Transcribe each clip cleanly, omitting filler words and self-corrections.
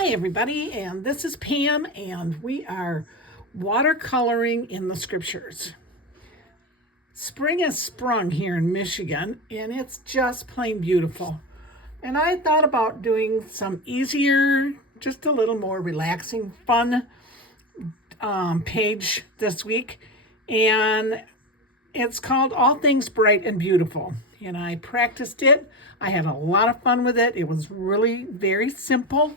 Hi everybody, and this is Pam, and we are watercoloring in the scriptures. Spring has sprung here in Michigan, and it's just plain beautiful. And I thought about doing some easier, just a little more relaxing, fun page this week, and it's called All Things Bright and Beautiful. And I practiced it. I had a lot of fun with it. It was really very simple.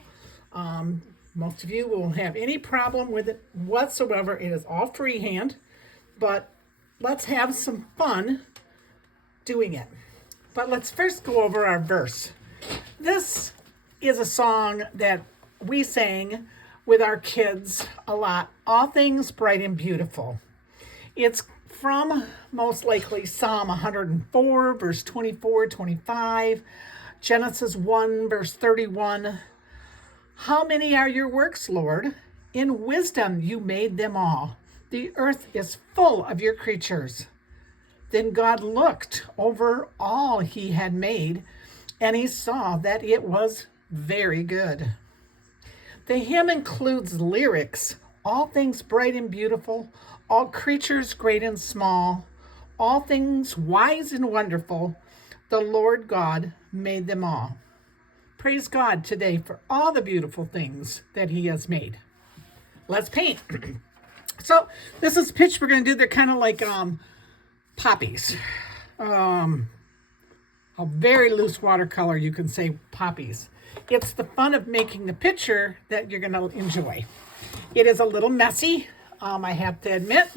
Most of you won't have any problem with it whatsoever. It is all freehand, but let's have some fun doing it. But let's first go over our verse. This is a song that we sang with our kids a lot. All Things Bright and Beautiful. It's from most likely Psalm 104, verse 24, 25, Genesis 1, verse 31. How many are your works, Lord? In wisdom you made them all. The earth is full of your creatures. Then God looked over all he had made, and he saw that it was very good. The hymn includes lyrics, all things bright and beautiful, all creatures great and small, all things wise and wonderful, the Lord God made them all. Praise God today for all the beautiful things that he has made. Let's paint. So this is a pitch we're going to do. They're kind of like poppies. A very loose watercolor, you can say poppies. It's the fun of making the picture that you're going to enjoy. It is a little messy, I have to admit.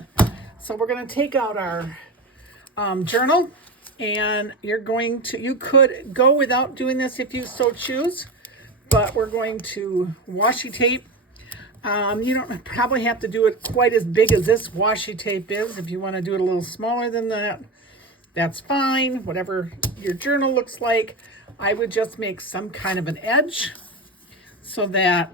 So we're going to take out our journal. And you could go without doing this if you so choose, but we're going to washi tape. You don't probably have to do it quite as big as this washi tape is. If you want to do it a little smaller than that, that's fine. Whatever your journal looks like, I would just make some kind of an edge so that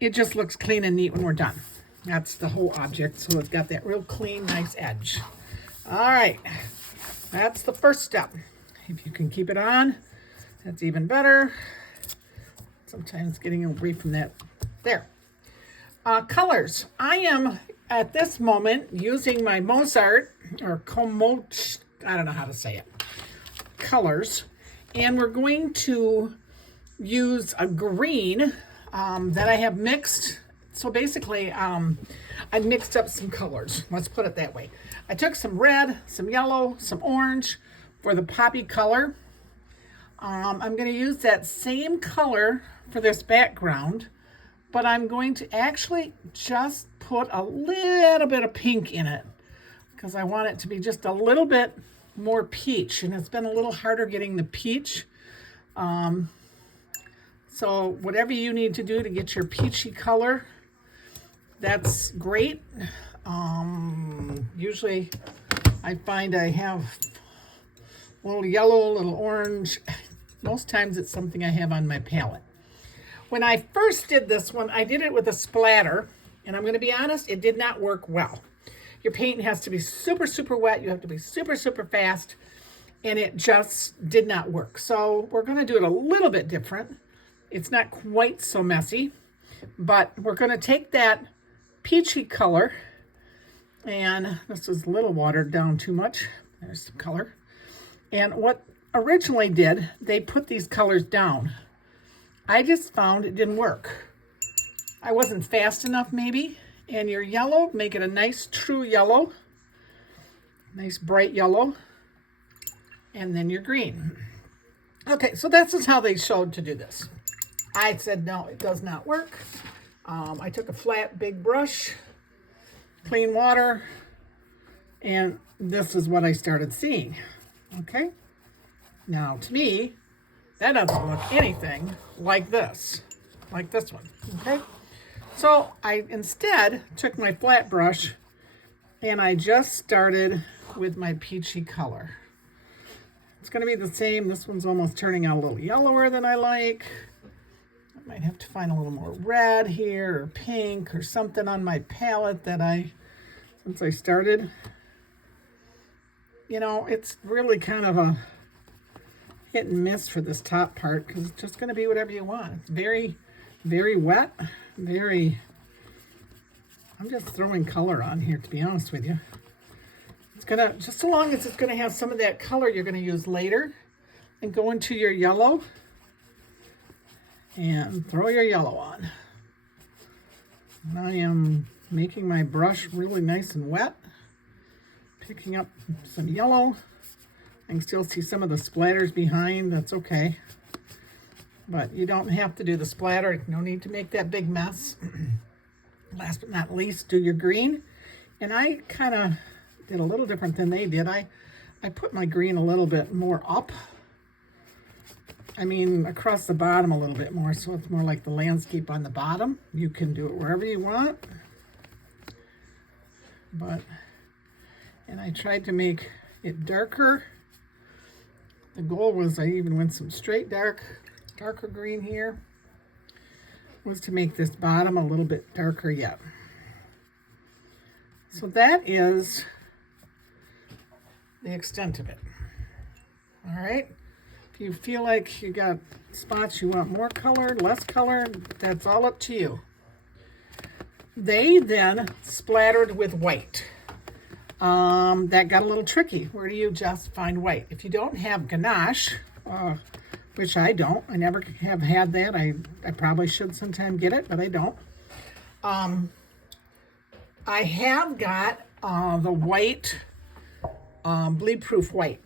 it just looks clean and neat when we're done. That's the whole object, so it's got that real clean, nice edge. All right, that's the first step. If you can keep it on, that's even better. Sometimes getting away from that. There. Colors. I am, at this moment, using my Mozart, or Comoch, I don't know how to say it, colors. And we're going to use a green that I have mixed. So basically, I mixed up some colors. Let's put it that way. I took some red, some yellow, some orange for the poppy color. I'm going to use that same color for this background, but I'm going to actually just put a little bit of pink in it because I want it to be just a little bit more peach, and it's been a little harder getting the peach. So whatever you need to do to get your peachy color, that's great. Usually I find I have a little yellow, a little orange. Most times it's something I have on my palette. When I first did this one, I did it with a splatter, and I'm going to be honest, it did not work well. Your paint has to be super, super wet. You have to be super, super fast, and it just did not work. So we're going to do it a little bit different. It's not quite so messy, but we're going to take that peachy color, and this is a little watered down too much. There's some color. And what originally did, they put these colors down. I just found it didn't work. I wasn't fast enough maybe. And your yellow, make it a nice true yellow. Nice bright yellow. And then your green. Okay, so that's just how they showed to do this. I said, no, it does not work. I took a flat, big brush, clean water, and this is what I started seeing. Okay? Now, to me, that doesn't look anything like this one. Okay? So I instead took my flat brush and I just started with my peachy color. It's going to be the same. This one's almost turning out a little yellower than I like. I might have to find a little more red here or pink or something on my palette that since I started. You know, it's really kind of hit and miss for this top part because it's just going to be whatever you want. It's very, very wet. I'm just throwing color on here, to be honest with you. It's going to, just so long as it's going to have some of that color you're going to use later, and go into your yellow and throw your yellow on. And I am making my brush really nice and wet, picking up some yellow. I can still see some of the splatters behind. That's okay. But you don't have to do the splatter. No need to make that big mess. Last but not least, do your green. And I kind of did a little different than they did. I put my green a little bit more up. I mean, across the bottom a little bit more, so it's more like the landscape on the bottom. You can do it wherever you want. And I tried to make it darker. The goal was, I even went some straight darker green here, was to make this bottom a little bit darker yet. So that is the extent of it. All right. If you feel like you got spots you want more color, less color, that's all up to you. They then splattered with white. That got a little tricky. Where do you just find white? If you don't have ganache, which I don't, I never have had that. I probably should sometime get it, but I don't. I have got the white, bleed-proof white.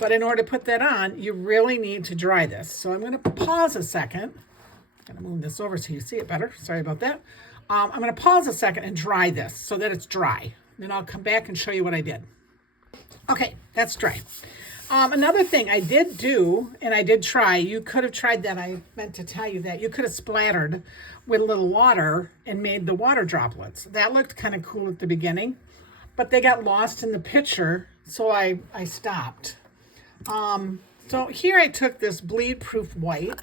But in order to put that on, you really need to dry this. So I'm going to pause a second. I'm going to move this over so you see it better. Sorry about that. I'm going to pause a second and dry this so that it's dry. Then I'll come back and show you what I did. Okay, that's dry. Another thing I did do, and I did try, you could have tried that. I meant to tell you that. You could have splattered with a little water and made the water droplets. That looked kind of cool at the beginning, but they got lost in the picture, so I stopped. So here I took this bleed-proof white,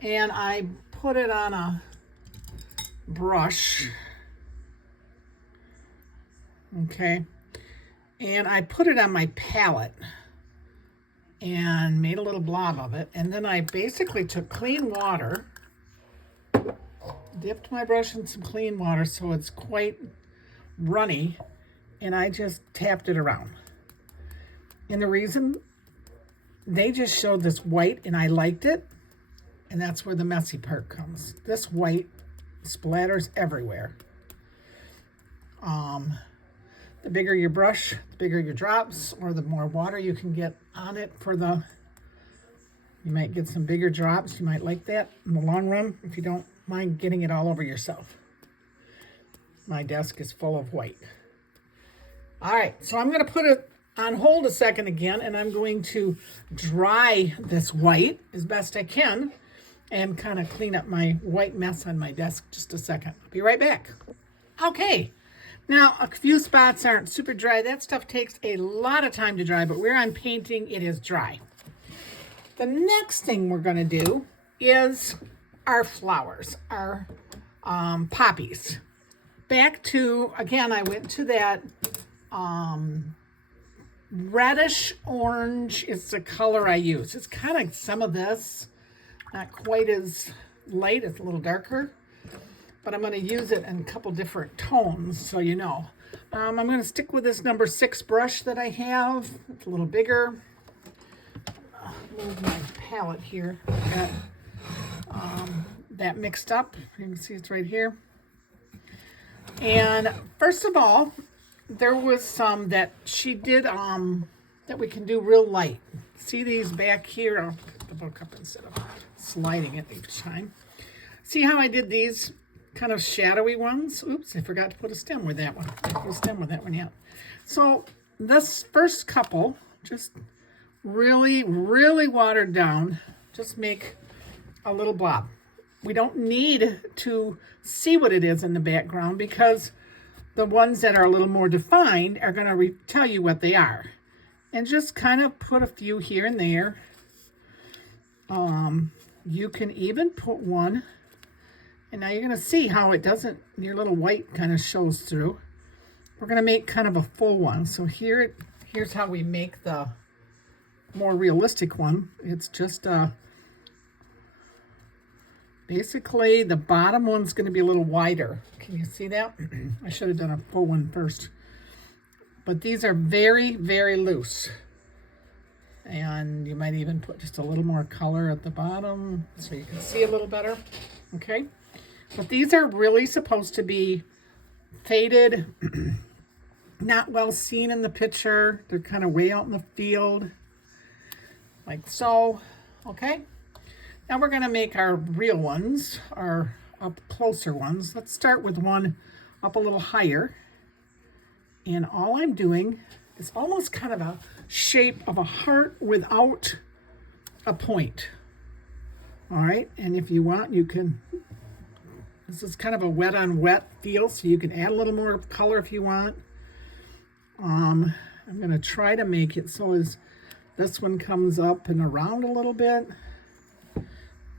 and I put it on a brush. Okay, and I put it on my palette and made a little blob of it, and then I basically took clean water, dipped my brush in some clean water so it's quite runny, and I just tapped it around. And the reason, they just showed this white and I liked it, and that's where the messy part comes. This white splatters everywhere. The bigger your brush, the bigger your drops, or the more water you can get on it you might get some bigger drops. You might like that in the long run if you don't mind getting it all over yourself. My desk is full of white. All right, so I'm going to put it on hold a second again, and I'm going to dry this white as best I can and kind of clean up my white mess on my desk. Just a second. I'll be right back. Okay. Now, a few spots aren't super dry. That stuff takes a lot of time to dry, but where I'm painting, it is dry. The next thing we're going to do is our flowers, our poppies. Back to, again, I went to that reddish orange is the color I use. It's kind of some of this, not quite as light, it's a little darker. But I'm going to use it in a couple different tones, so you know. I'm going to stick with this number 6 brush that I have. It's a little bigger. Move my palette here. Got that mixed up. You can see it's right here. And first of all, there was some that she did that we can do real light. See these back here? I'll pick the book up instead of sliding it each time. See how I did these kind of shadowy ones? Oops, I forgot to put a stem with that one. I put a stem with that one yet. So this first couple, just really, really watered down. Just make a little blob. We don't need to see what it is in the background because the ones that are a little more defined are going to tell you what they are. And just kind of put a few here and there. You can even put one. And now you're going to see how it doesn't, your little white kind of shows through. We're going to make kind of a full one. So here's how we make the more realistic one. It's just basically the bottom one's going to be a little wider. Can you see that? I should have done a full one first. But these are very, very loose. And you might even put just a little more color at the bottom so you can see a little better. Okay? But these are really supposed to be faded, not well seen in the picture. They're kind of way out in the field, like so. Okay? Now we're going to make our real ones, our up closer ones. Let's start with one up a little higher. And all I'm doing is almost kind of a shape of a heart without a point. All right, and if you want, you can, this is kind of a wet on wet feel, so you can add a little more color if you want. I'm going to try to make it so as this one comes up and around a little bit,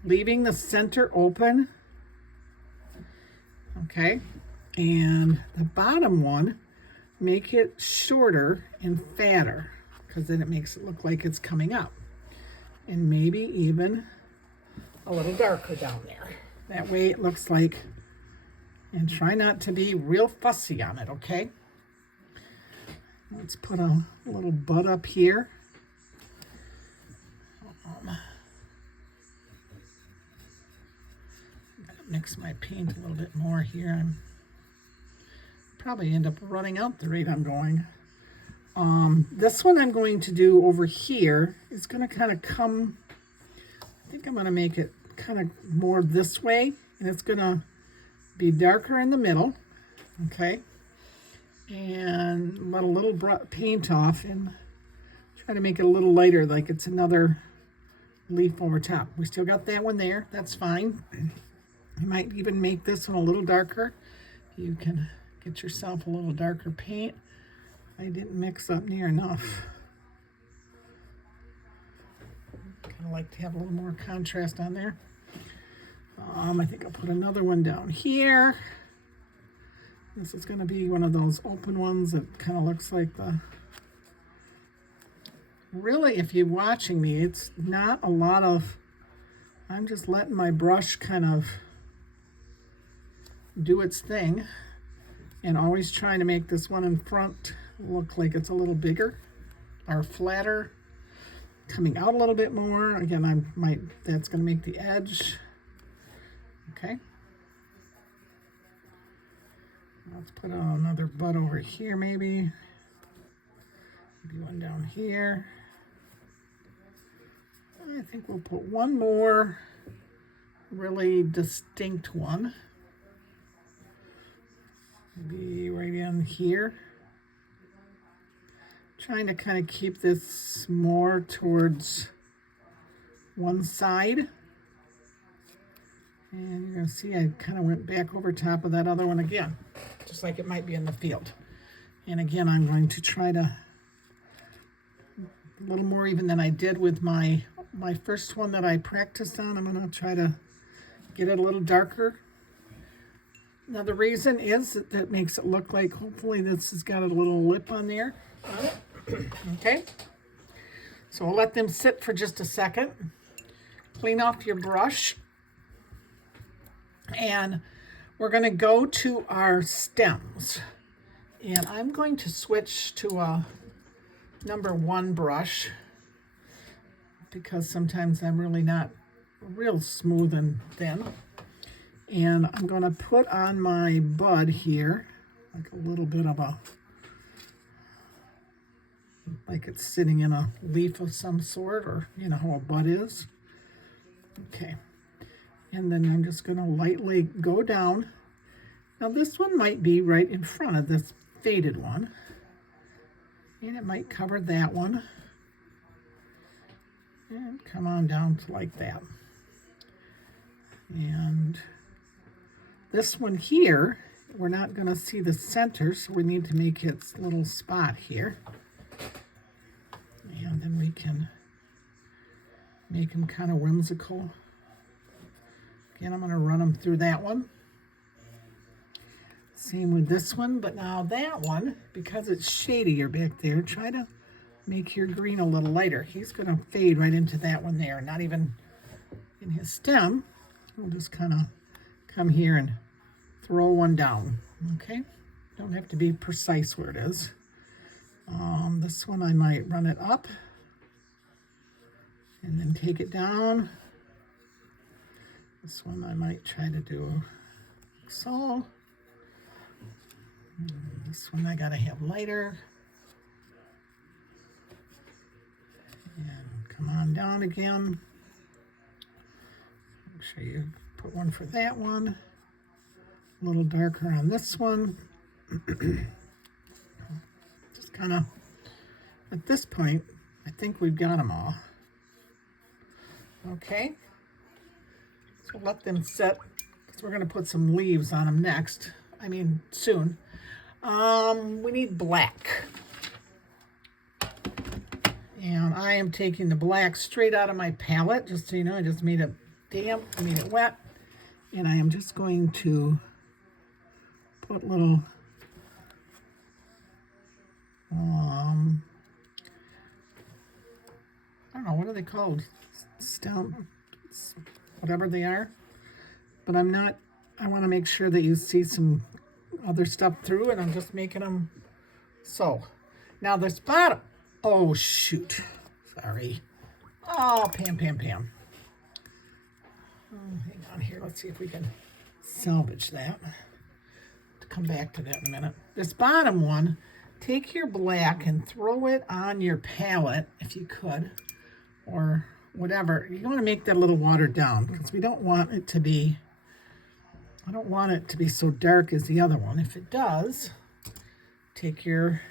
leaving the center open. Okay, and the bottom one, make it shorter and fatter, because then it makes it look like it's coming up. And maybe even a little darker down there. That way it looks like, and try not to be real fussy on it, okay? Let's put a little bud up here. Gotta mix my paint a little bit more here. I'm probably end up running out the rate I'm going. This one I'm going to do over here is going to kind of come, I think I'm going to make it kind of more this way, and it's going to be darker in the middle, okay, and let a little paint off and try to make it a little lighter, like it's another leaf over top. We still got that one there, that's fine. You might even make this one a little darker. You can get yourself a little darker paint. I didn't mix up near enough. Kind of like to have a little more contrast on there. I think I'll put another one down here. This is going to be one of those open ones that kind of looks like the... Really, if you're watching me, it's not a lot of... I'm just letting my brush kind of do its thing. And always trying to make this one in front look like it's a little bigger or flatter, coming out a little bit more. Again, that's going to make the edge. Okay. Let's put another bud over here, maybe. Maybe one down here. I think we'll put one more really distinct one. Maybe right in here. Trying to kind of keep this more towards one side. And you're going to see I kind of went back over top of that other one again, just like it might be in the field. And again, I'm going to try to, a little more even than I did with my first one that I practiced on. I'm going to try to get it a little darker. Now the reason is that makes it look like hopefully this has got a little lip on there. Okay, so we'll let them sit for just a second. Clean off your brush. And we're going to go to our stems. And I'm going to switch to a number 1 brush because sometimes I'm really not real smooth and thin. And I'm going to put on my bud here, like a little bit of a, like it's sitting in a leaf of some sort, or you know how a bud is. Okay. And then I'm just going to lightly go down. Now this one might be right in front of this faded one. And it might cover that one. And come on down to like that. And this one here, we're not going to see the center, so we need to make its little spot here. And then we can make them kind of whimsical. Again, I'm going to run them through that one. Same with this one, but now that one, because it's shadier back there, try to make your green a little lighter. He's going to fade right into that one there, not even in his stem. We'll just kind of come here and throw one down, okay? Don't have to be precise where it is. This one I might run it up and then take it down. This one I might try to do like so. This one I gotta have lighter. And come on down again. Make sure you put one for that one. A little darker on this one. Just kind of, at this point, I think we've got them all. Okay. So let them set, because we're going to put some leaves on them next. I mean, soon. We need black. And I am taking the black straight out of my palette, just so you know. I just made it damp, I made it wet. And I am just going to put little I don't know, what are they called? Stem, whatever they are. But I'm not, I want to make sure that you see some other stuff through, and I'm just making them so. Now this bottom, oh shoot, sorry. Oh, Pam. Oh, hang on here, let's see if we can salvage that. Come back to that in a minute. This bottom one, take your black and throw it on your palette if you could, or whatever. You want to make that a little watered down because we don't want it to be, I don't want it to be so dark as the other one. If it does, take your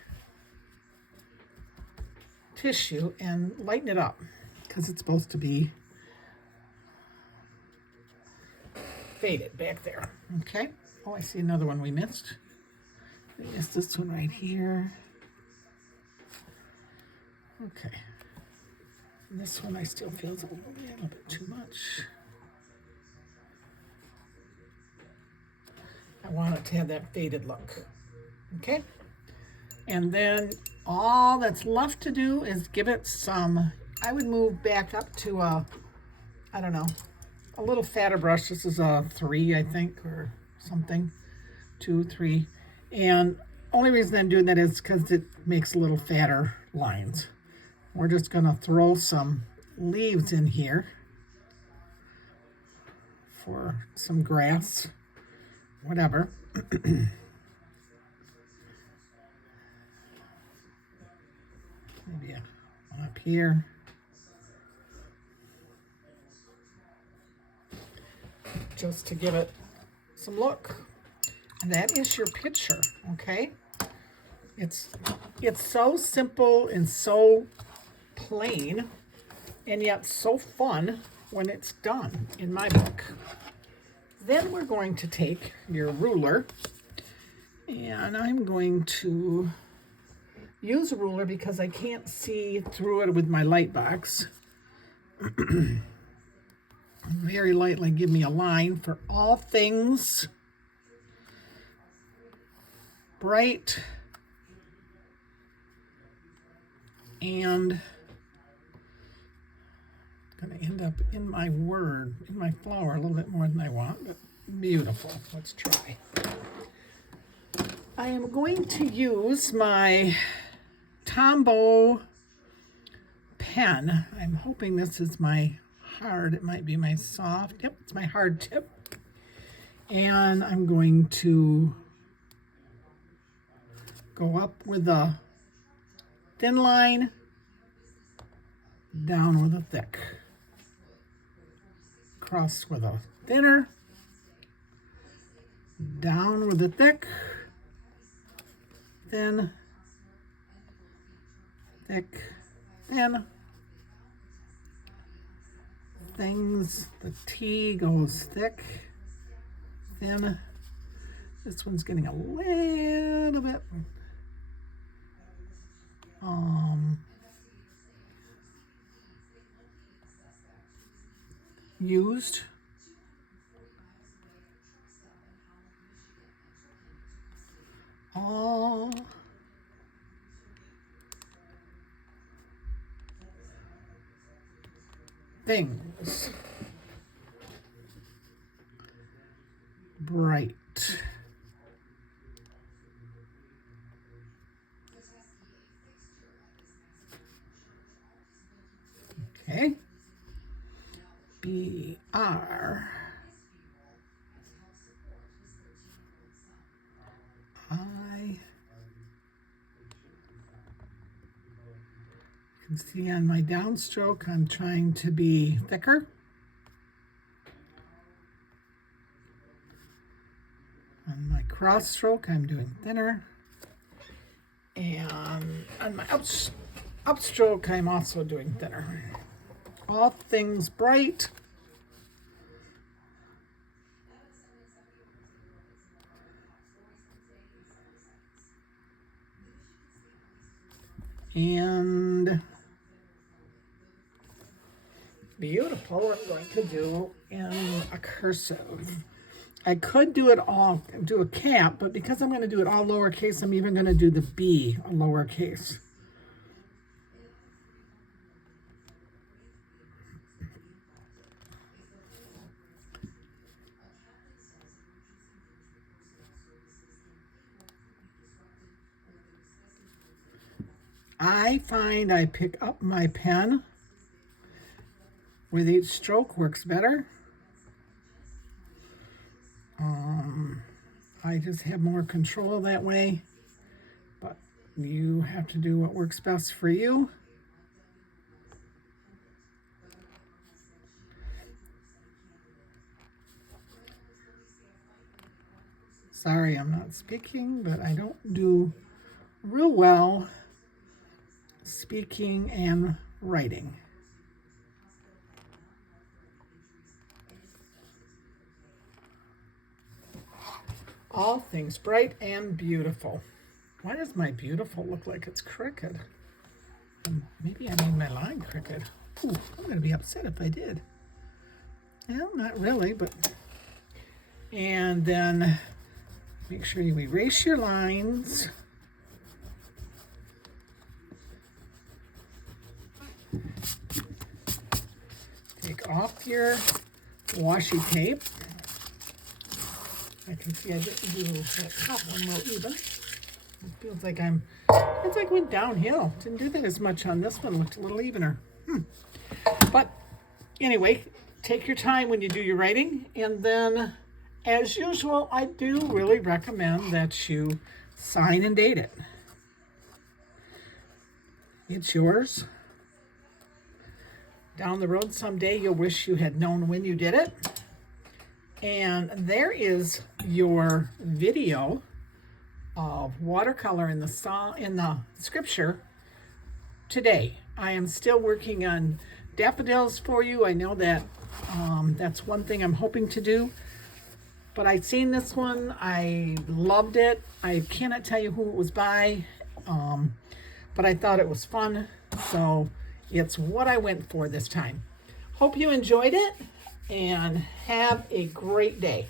tissue and lighten it up because it's supposed to be faded back there. Okay. Oh, I see another one we missed. We missed this one right here. Okay. And this one I still feel is a little bit too much. I want it to have that faded look. Okay. And then all that's left to do is give it some, I would move back up to a, I don't know, a little fatter brush. This is a 3, I think, or something, 2, 3. And only reason I'm doing that is because it makes a little fatter lines. We're just going to throw some leaves in here for some grass, whatever. Maybe one up here. Just to give it some look. And that is your picture, okay? It's so simple and so plain and yet so fun when it's done in my book. Then we're going to take your ruler, and I'm going to use a ruler because I can't see through it with my light box. Very lightly give me a line for all things bright and going to end up in my word, in my flower a little bit more than I want, but beautiful. Let's try. I am going to use my Tombow pen. I'm hoping this is my hard. It might be my soft. Yep, it's my hard tip. And I'm going to go up with a thin line, down with a thick. Across with a thinner, down with a thick, thin, thick, thin. Things, the T goes thick, thin. This one's getting a little bit used. All things bright. Okay. B-R. I. You can see on my downstroke, I'm trying to be thicker. On my cross stroke, I'm doing thinner. And on my upstroke, I'm also doing thinner. All things bright. And beautiful, I'm going to do in a cursive. I could do it all, do a cap, but because I'm going to do it all lowercase, I'm even going to do the B lowercase. I find I pick up my pen with each stroke works better. I just have more control that way, but you have to do what works best for you. Sorry, I'm not speaking, but I don't do real well speaking and writing. All things bright and beautiful. Why does my beautiful look like it's crooked? Maybe I made my line crooked. Ooh, I'm going to be upset if I did. Well, not really, but... And then make sure you erase your lines. Take off your washi tape. I can see I didn't do that top one real even. It feels like it's like went downhill. Didn't do that as much on this one. Looked a little evener. But anyway, take your time when you do your writing. And then, as usual, I do really recommend that you sign and date it. It's yours. Down the road someday, you'll wish you had known when you did it. And there is your video of watercolor in the scripture today. I am still working on daffodils for you. I know that that's one thing I'm hoping to do. But I've seen this one. I loved it. I cannot tell you who it was by, but I thought it was fun. So it's what I went for this time. Hope you enjoyed it. And have a great day.